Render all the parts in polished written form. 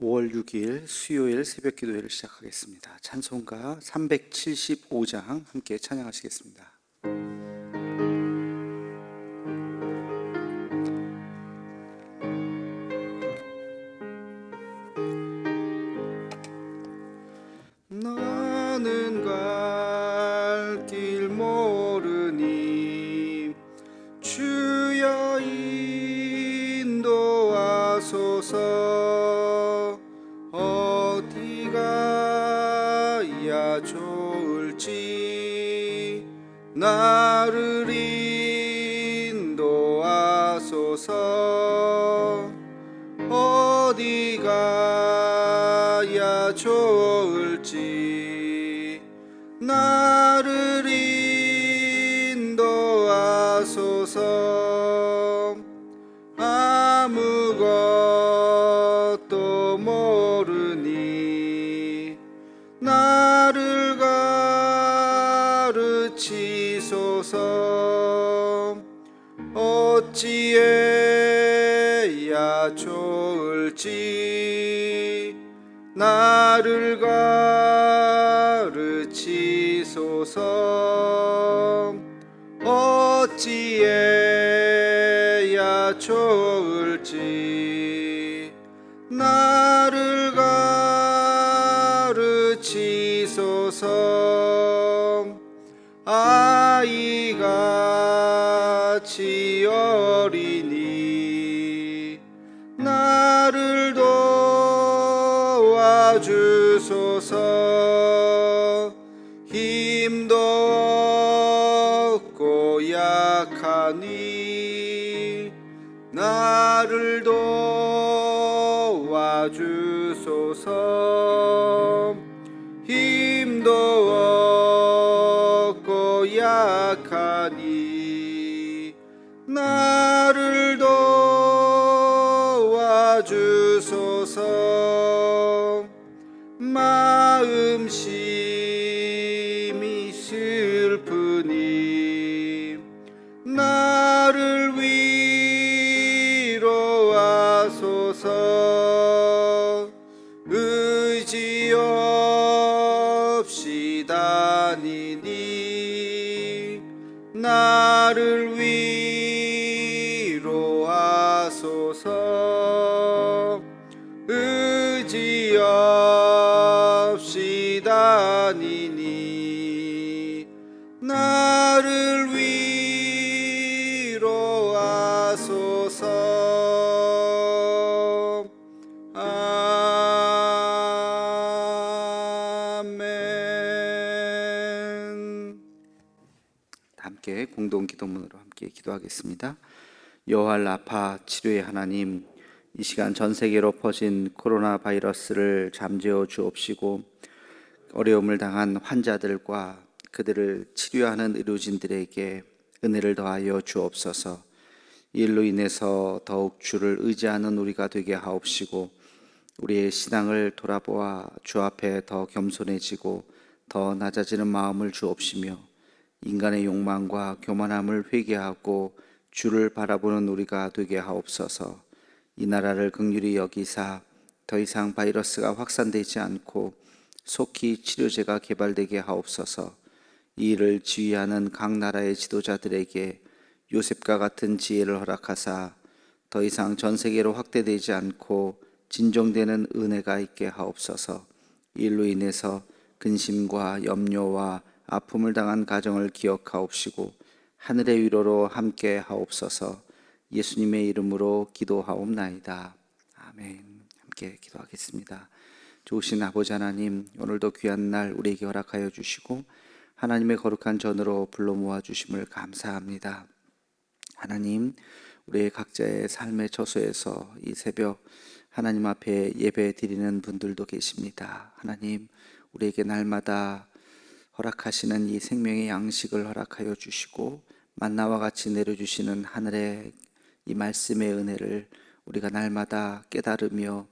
5월 6일 수요일 새벽 기도회를 시작하겠습니다. 찬송가 375장 함께 찬양하시겠습니다. 나는 갈 길 모르니 주여 인도하소서. 어디 가야 좋을지 나를 인도하소서. 어디 가야 좋을지 나를 인도하소서. 아무것도 모르니 나를 가르치소서. 어찌해야 좋을지 나를 가르치소서. 어찌해야 좋을지 나를 가르치소서. 아이같이 어리니 나를 도와주소서. 힘도 없고 약하니 나를 도와주소서. 힘도 없고 약하니 나를 도와주소서. 마음심이 슬프니 나를 위로하소서. 의지 없이 다니니 나를 위로하소서. 의지 없이 다니니 나를 위로하소서. 아멘. 함께 공동 기도문으로 함께 기도하겠습니다. 여호와 라파 치료의 하나님, 이 시간 전 세계로 퍼진 코로나 바이러스를 잠재워 주옵시고 어려움을 당한 환자들과 그들을 치료하는 의료진들에게 은혜를 더하여 주옵소서. 이 일로 인해서 더욱 주를 의지하는 우리가 되게 하옵시고 우리의 신앙을 돌아보아 주 앞에 더 겸손해지고 더 낮아지는 마음을 주옵시며 인간의 욕망과 교만함을 회개하고 주를 바라보는 우리가 되게 하옵소서. 이 나라를 긍휼히 여기사 더 이상 바이러스가 확산되지 않고 속히 치료제가 개발되게 하옵소서. 이 일을 지휘하는 각 나라의 지도자들에게 요셉과 같은 지혜를 허락하사 더 이상 전 세계로 확대되지 않고 진정되는 은혜가 있게 하옵소서. 이 일로 인해서 근심과 염려와 아픔을 당한 가정을 기억하옵시고 하늘의 위로로 함께 하옵소서. 예수님의 이름으로 기도하옵나이다. 아멘. 함께 기도하겠습니다. 좋으신 아버지 하나님, 오늘도 귀한 날 우리에게 허락하여 주시고 하나님의 거룩한 전으로 불러 모아 주심을 감사합니다. 하나님, 우리의 각자의 삶의 처소에서 이 새벽 하나님 앞에 예배 드리는 분들도 계십니다. 하나님, 우리에게 날마다 허락하시는 이 생명의 양식을 허락하여 주시고 만나와 같이 내려주시는 하늘의 이 말씀의 은혜를 우리가 날마다 깨달으며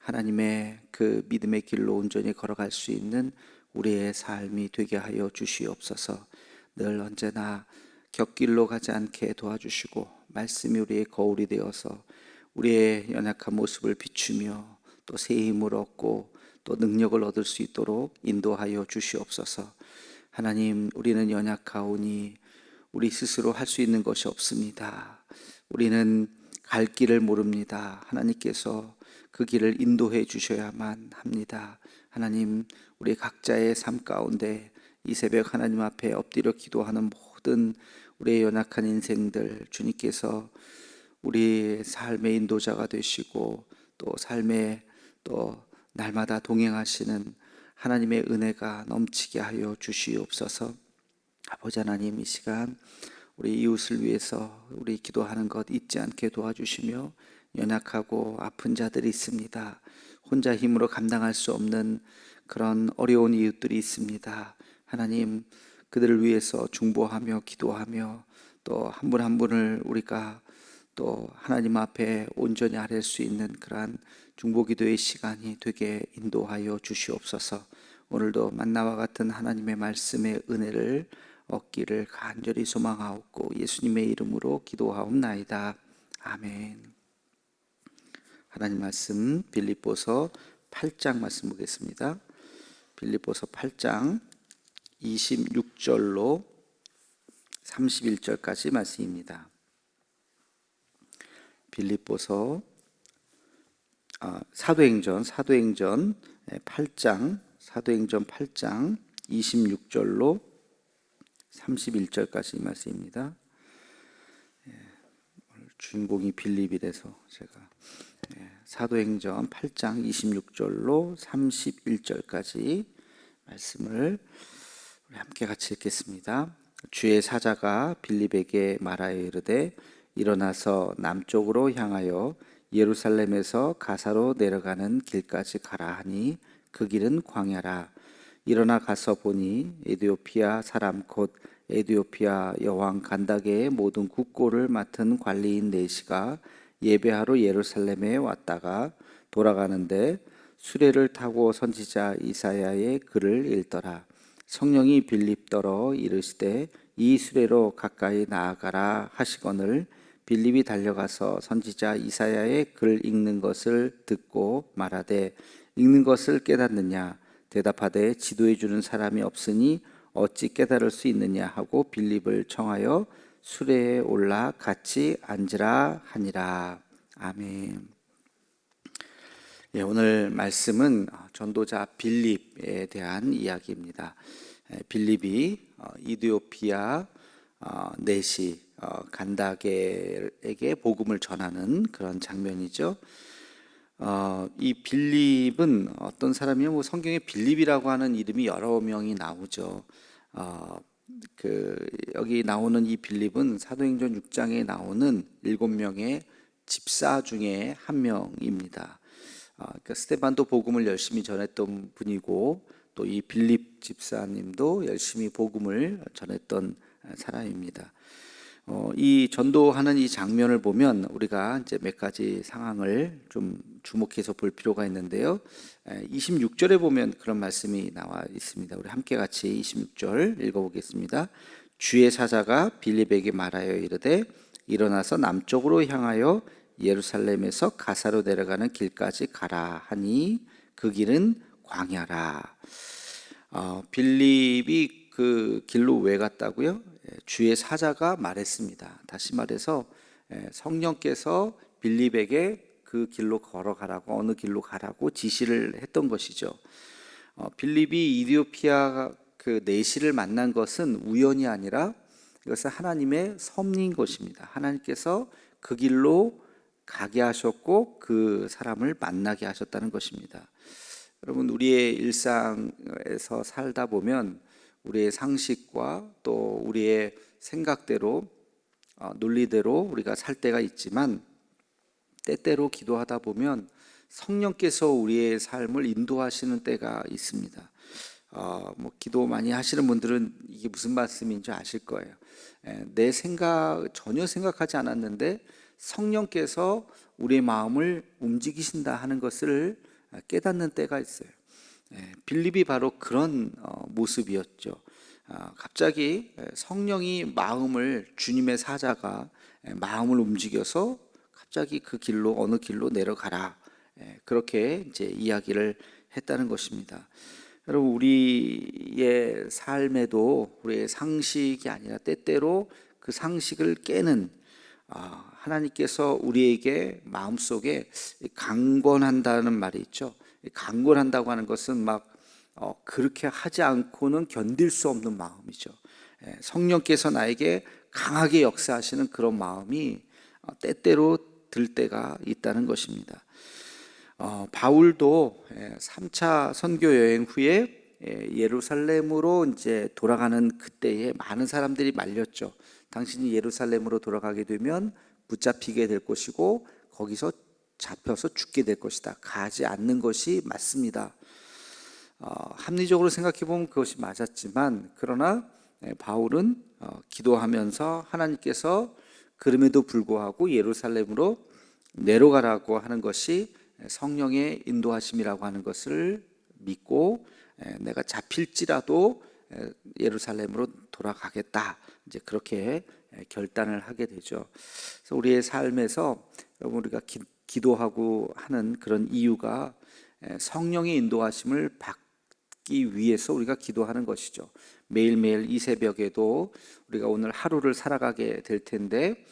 하나님의 그 믿음의 길로 온전히 걸어갈 수 있는 우리의 삶이 되게 하여 주시옵소서. 늘 언제나 곁길로 가지 않게 도와주시고 말씀이 우리의 거울이 되어서 우리의 연약한 모습을 비추며 또 새 힘을 얻고 또 능력을 얻을 수 있도록 인도하여 주시옵소서. 하나님, 우리는 연약하오니 우리 스스로 할 수 있는 것이 없습니다. 우리는 갈 길을 모릅니다. 하나님께서 그 길을 인도해 주셔야만 합니다. 하나님, 우리 각자의 삶 가운데 이 새벽 하나님 앞에 엎드려 기도하는 모든 우리의 연약한 인생들, 주님께서 우리 삶의 인도자가 되시고 또 삶에 또 날마다 동행하시는 하나님의 은혜가 넘치게 하여 주시옵소서. 아버지 하나님, 이 시간 우리 이웃을 위해서 우리 기도하는 것 잊지 않게 도와주시며, 연약하고 아픈 자들이 있습니다. 혼자 힘으로 감당할 수 없는 그런 어려운 이웃들이 있습니다. 하나님, 그들을 위해서 중보하며 기도하며 또 한 분 한 분을 우리가 또 하나님 앞에 온전히 아뢰 수 있는 그러한 중보기도의 시간이 되게 인도하여 주시옵소서. 오늘도 만나와 같은 하나님의 말씀의 은혜를 얻기를 간절히 소망하옵고 예수님의 이름으로 기도하옵나이다. 아멘. 하나님 말씀 빌립보서 8장 말씀 보겠습니다. 빌립보서 8장 26절로 31절까지 말씀입니다. 빌립보서 사도행전 8장 26절로 31절까지 말씀입니다. 주인공이 빌립이라서 제가 사도행전 8장 26절로 31절까지 말씀을 우리 함께 같이 읽겠습니다. 주의 사자가 빌립에게 말하여 이르되 일어나서 남쪽으로 향하여 예루살렘에서 가사로 내려가는 길까지 가라 하니 그 길은 광야라. 일어나 가서 보니 에디오피아 사람 곧 에디오피아 여왕 간다게의 모든 국고를 맡은 관리인 네시가 예배하러 예루살렘에 왔다가 돌아가는데 수레를 타고 선지자 이사야의 글을 읽더라. 성령이 빌립더러 이르시되 이 수레로 가까이 나아가라 하시거늘 빌립이 달려가서 선지자 이사야의 글 읽는 것을 듣고 말하되 읽는 것을 깨닫느냐? 대답하되 지도해 주는 사람이 없으니 어찌 깨달을 수 있느냐 하고 빌립을 청하여 수레에 올라 같이 앉으라 하니라. 아멘. 오늘 말씀은 전도자 빌립에 대한 이야기입니다. 빌립이 이디오피아 네시 간다게에게 복음을 전하는 그런 장면이죠. 이 빌립은 어떤 사람이요? 성경에 빌립이라고 하는 이름이 여러 명이 나오죠. 여기 나오는 이 빌립은 사도행전 6장에 나오는 7명의 집사 중에 한 명입니다. 그러니까 스데반도 복음을 열심히 전했던 분이고 또 이 빌립 집사님도 열심히 복음을 전했던 사람입니다. 이 전도하는 이 장면을 보면 우리가 이제 몇 가지 상황을 좀 주목해서 볼 필요가 있는데요. 26절에 보면 그런 말씀이 나와 있습니다. 우리 함께 같이 26절 읽어보겠습니다. 주의 사자가 빌립에게 말하여 이르되 일어나서 남쪽으로 향하여 예루살렘에서 가사로 내려가는 길까지 가라 하니 그 길은 광야라. 빌립이 그 길로 왜 갔다고요? 주의 사자가 말했습니다. 다시 말해서 성령께서 빌립에게 그 길로 걸어가라고, 어느 길로 가라고 지시를 했던 것이죠. 빌립이 이디오피아 그 네시를 만난 것은 우연이 아니라 이것은 하나님의 섭리인 것입니다. 하나님께서 그 길로 가게 하셨고 그 사람을 만나게 하셨다는 것입니다. 여러분, 우리의 일상에서 살다 보면 우리의 상식과 또 우리의 생각대로 논리대로 우리가 살 때가 있지만 때때로 기도하다 보면 성령께서 우리의 삶을 인도하시는 때가 있습니다. 기도 많이 하시는 분들은 이게 무슨 말씀인지 아실 거예요. 내 생각 전혀 생각하지 않았는데 성령께서 우리의 마음을 움직이신다 하는 것을 깨닫는 때가 있어요. 빌립이 바로 그런 모습이었죠. 갑자기 성령이 마음을, 주님의 사자가 마음을 움직여서 갑자기 그 길로, 어느 길로 내려가라 그렇게 이제 이야기를 했다는 것입니다. 여러분, 우리의 삶에도 우리의 상식이 아니라 때때로 그 상식을 깨는 하나님께서 우리에게 마음속에 강권한다는 말이 있죠. 강권한다고 하는 것은 막 그렇게 하지 않고는 견딜 수 없는 마음이죠. 성령께서 나에게 강하게 역사하시는 그런 마음이 때때로 들 때가 있다는 것입니다. 바울도 3차 선교 여행 후에 예루살렘으로 이제 돌아가는 그때에 많은 사람들이 말렸죠. 당신이 예루살렘으로 돌아가게 되면 붙잡히게 될 것이고 거기서 잡혀서 죽게 될 것이다. 가지 않는 것이 맞습니다. 합리적으로 생각해 보면 그것이 맞았지만, 그러나 바울은 기도하면서 하나님께서 그럼에도 불구하고 예루살렘으로 내려가라고 하는 것이 성령의 인도하심이라고 하는 것을 믿고, 내가 잡힐지라도 예루살렘으로 돌아가겠다, 이제 그렇게 결단을 하게 되죠. 그래서 우리의 삶에서 여러분, 우리가 기도하고 하는 그런 이유가 성령의 인도하심을 받기 위해서 우리가 기도하는 것이죠. 매일매일 이 새벽에도 우리가 오늘 하루를 살아가게 될 텐데,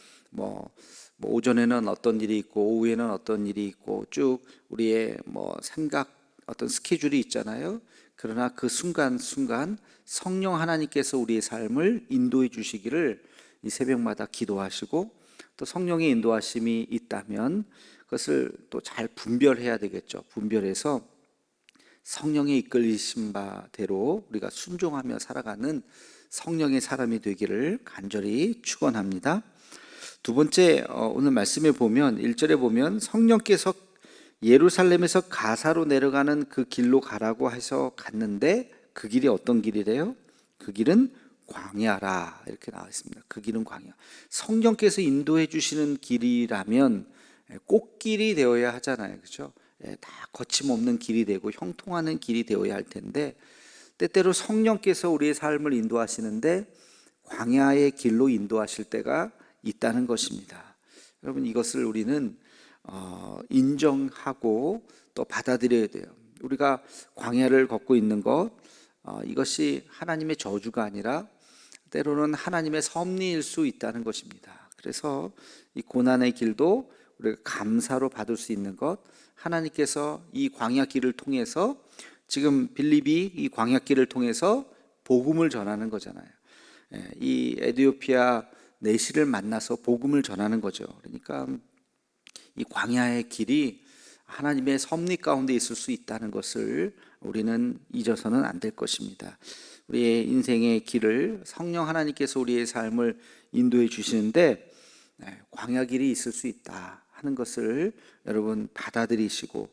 오전에는 어떤 일이 있고 오후에는 어떤 일이 있고 쭉 우리의 생각, 어떤 스케줄이 있잖아요. 그러나 그 순간순간 성령 하나님께서 우리의 삶을 인도해 주시기를 이 새벽마다 기도하시고, 또 성령의 인도하심이 있다면 그것을 또 잘 분별해야 되겠죠. 분별해서 성령의 이끌리신 바대로 우리가 순종하며 살아가는 성령의 사람이 되기를 간절히 축원합니다. 두 번째, 오늘 말씀에 보면 1절에 보면 성령께서 예루살렘에서 가사로 내려가는 그 길로 가라고 해서 갔는데, 그 길이 어떤 길이래요? 그 길은 광야라, 이렇게 나와 있습니다. 그 길은 광야. 성령께서 인도해 주시는 길이라면 꽃길이 되어야 하잖아요, 그렇죠? 다 거침없는 길이 되고 형통하는 길이 되어야 할 텐데, 때때로 성령께서 우리의 삶을 인도하시는데 광야의 길로 인도하실 때가 있다는 것입니다. 여러분, 이것을 우리는 인정하고 또 받아들여야 돼요. 우리가 광야를 걷고 있는 것, 이것이 하나님의 저주가 아니라 때로는 하나님의 섭리일 수 있다는 것입니다. 그래서 이 고난의 길도 우리가 감사로 받을 수 있는 것, 하나님께서 이 광야 길을 통해서, 지금 빌립이 이 광야 길을 통해서 복음을 전하는 거잖아요. 이 에티오피아 내시를 만나서 복음을 전하는 거죠. 그러니까 이 광야의 길이 하나님의 섭리 가운데 있을 수 있다는 것을 우리는 잊어서는 안 될 것입니다. 우리의 인생의 길을 성령 하나님께서 우리의 삶을 인도해 주시는데 광야 길이 있을 수 있다 하는 것을 여러분 받아들이시고,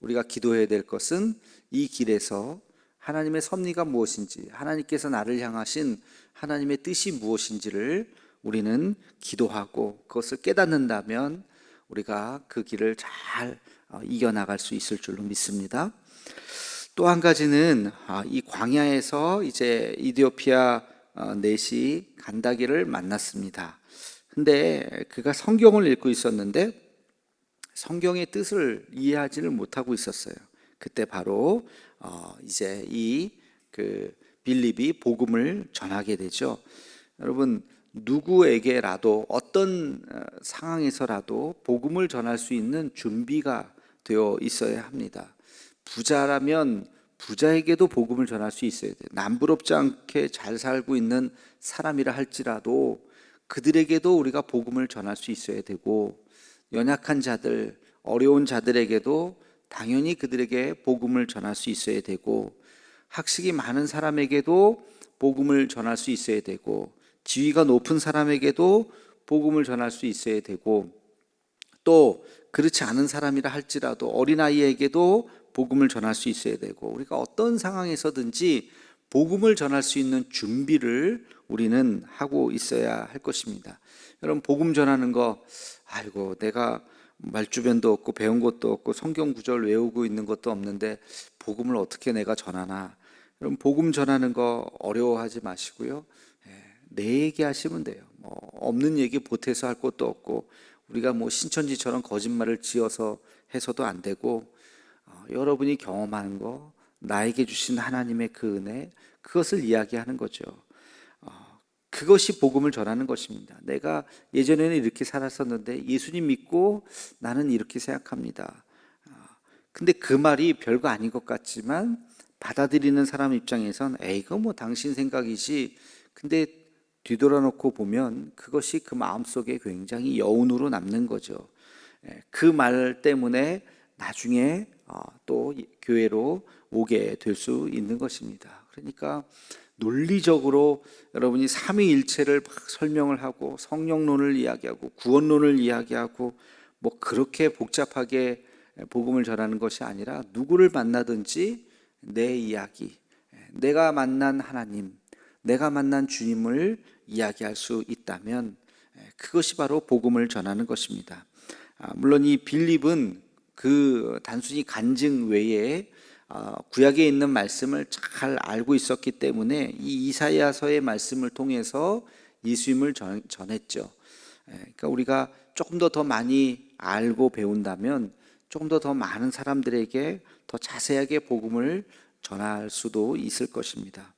우리가 기도해야 될 것은 이 길에서 하나님의 섭리가 무엇인지, 하나님께서 나를 향하신 하나님의 뜻이 무엇인지를 우리는 기도하고 그것을 깨닫는다면 우리가 그 길을 잘 이겨나갈 수 있을 줄로 믿습니다. 또 한 가지는 이 광야에서 이제 이디오피아 넷이 간다기를 만났습니다. 근데 그가 성경을 읽고 있었는데 성경의 뜻을 이해하지를 못하고 있었어요. 그때 바로 이제 그 빌립이 복음을 전하게 되죠. 여러분, 누구에게라도 어떤 상황에서라도 복음을 전할 수 있는 준비가 되어 있어야 합니다. 부자라면 부자에게도 복음을 전할 수 있어야 돼요. 남부럽지 않게 잘 살고 있는 사람이라 할지라도 그들에게도 우리가 복음을 전할 수 있어야 되고, 연약한 자들, 어려운 자들에게도 당연히 그들에게 복음을 전할 수 있어야 되고, 학식이 많은 사람에게도 복음을 전할 수 있어야 되고, 지위가 높은 사람에게도 복음을 전할 수 있어야 되고, 또 그렇지 않은 사람이라 할지라도 어린아이에게도 복음을 전할 수 있어야 되고, 우리가 어떤 상황에서든지 복음을 전할 수 있는 준비를 우리는 하고 있어야 할 것입니다. 여러분, 복음 전하는 거, 아이고 내가 말주변도 없고 배운 것도 없고 성경 구절 외우고 있는 것도 없는데 복음을 어떻게 내가 전하나. 여러분, 복음 전하는 거 어려워하지 마시고요, 내 얘기 하시면 돼요. 없는 얘기 보태서 할 것도 없고, 우리가 뭐 신천지처럼 거짓말을 지어서 해서도 안 되고, 여러분이 경험하는 거, 나에게 주신 하나님의 그 은혜, 그것을 이야기하는 거죠. 그것이 복음을 전하는 것입니다. 내가 예전에는 이렇게 살았었는데 예수님 믿고 나는 이렇게 생각합니다. 근데 그 말이 별거 아닌 것 같지만 받아들이는 사람 입장에선 에이, 이거 뭐 당신 생각이지. 근데 뒤돌아놓고 보면 그것이 그 마음속에 굉장히 여운으로 남는 거죠. 그 말 때문에 나중에 또 교회로 오게 될 수 있는 것입니다. 그러니까 논리적으로 여러분이 삼위일체를 막 설명을 하고 성령론을 이야기하고 구원론을 이야기하고 뭐 그렇게 복잡하게 복음을 전하는 것이 아니라 누구를 만나든지 내 이야기, 내가 만난 하나님, 내가 만난 주님을 이야기할 수 있다면 그것이 바로 복음을 전하는 것입니다. 물론 이 빌립은 그 단순히 간증 외에 구약에 있는 말씀을 잘 알고 있었기 때문에 이 이사야서의 말씀을 통해서 예수님을 전했죠. 그러니까 우리가 조금 더 많이 알고 배운다면 조금 더 많은 사람들에게 더 자세하게 복음을 전할 수도 있을 것입니다.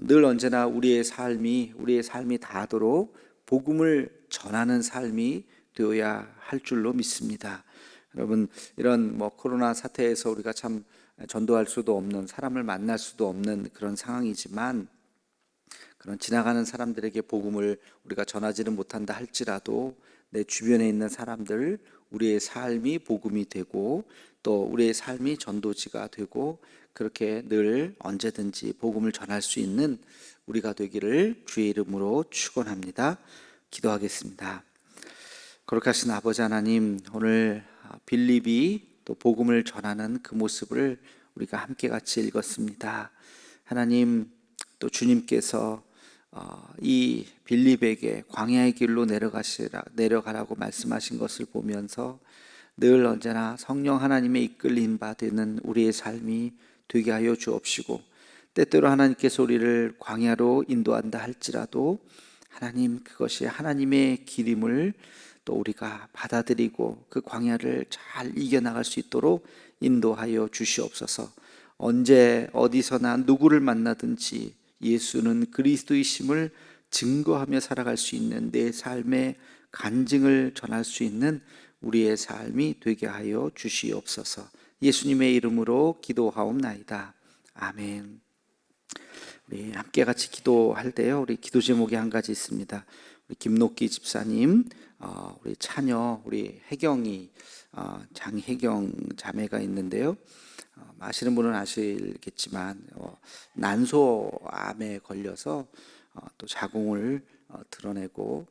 늘 언제나 우리의 삶이 다하도록 복음을 전하는 삶이 되어야 할 줄로 믿습니다. 여러분, 이런 뭐 코로나 사태에서 우리가 참 전도할 수도 없는, 사람을 만날 수도 없는 그런 상황이지만, 그런 지나가는 사람들에게 복음을 우리가 전하지는 못한다 할지라도 내 주변에 있는 사람들, 우리의 삶이 복음이 되고 또 우리의 삶이 전도지가 되고 그렇게 늘 언제든지 복음을 전할 수 있는 우리가 되기를 주의 이름으로 축원합니다. 기도하겠습니다. 거룩하신 아버지 하나님, 오늘 빌립이 또 복음을 전하는 그 모습을 우리가 함께 같이 읽었습니다. 하나님, 또 주님께서 이 빌립에게 광야의 길로 내려가라고 말씀하신 것을 보면서 늘 언제나 성령 하나님의 이끌림 받는 우리의 삶이 되게 하여 주옵시고, 때때로 하나님께서 우리를 광야로 인도한다 할지라도 하나님, 그것이 하나님의 길임을 또 우리가 받아들이고 그 광야를 잘 이겨나갈 수 있도록 인도하여 주시옵소서. 언제 어디서나 누구를 만나든지 예수는 그리스도이심을 증거하며 살아갈 수 있는 내 삶의 간증을 전할 수 있는 우리의 삶이 되게 하여 주시옵소서. 예수님의 이름으로 기도하옵나이다. 아멘. 우리 함께 같이 기도할 때요, 우리 기도 제목이 한 가지 있습니다. 우리 김록기 집사님, 우리 차녀, 우리 혜경이, 장혜경 자매가 있는데요. 아시는 분은 아시겠지만 난소암에 걸려서 또 자궁을 드러내고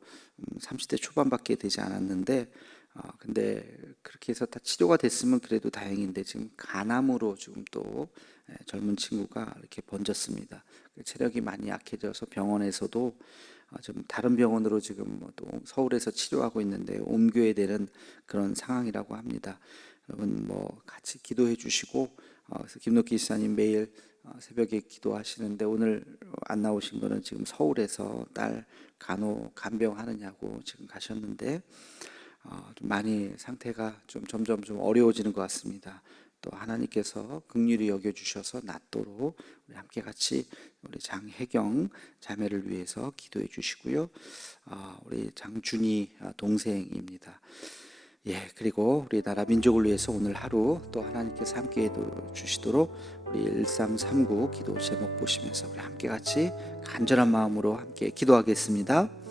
30대 초반밖에 되지 않았는데, 근데 그렇게 해서 다 치료가 됐으면 그래도 다행인데 지금 간암으로 지금 또 젊은 친구가 이렇게 번졌습니다. 체력이 많이 약해져서 병원에서도 좀 다른 병원으로 지금 또 서울에서 치료하고 있는데 옮겨야 되는 그런 상황이라고 합니다. 여러분 뭐 같이 기도해 주시고, 그래서 김록기 지사님 매일 새벽에 기도하시는데 오늘 안 나오신 거는 지금 서울에서 딸 간병하느냐고 지금 가셨는데 좀 많이 상태가 좀 점점 좀 어려워지는 것 같습니다. 또 하나님께서 긍휼히 여겨주셔서 낫도록 우리 함께 같이 우리 장혜경 자매를 위해서 기도해 주시고요. 우리 장준이 동생입니다. 그리고 우리 나라 민족을 위해서 오늘 하루 또 하나님께서 함께 해 주시도록 우리 1339 기도 제목 보시면서 우리 함께 같이 간절한 마음으로 함께 기도하겠습니다.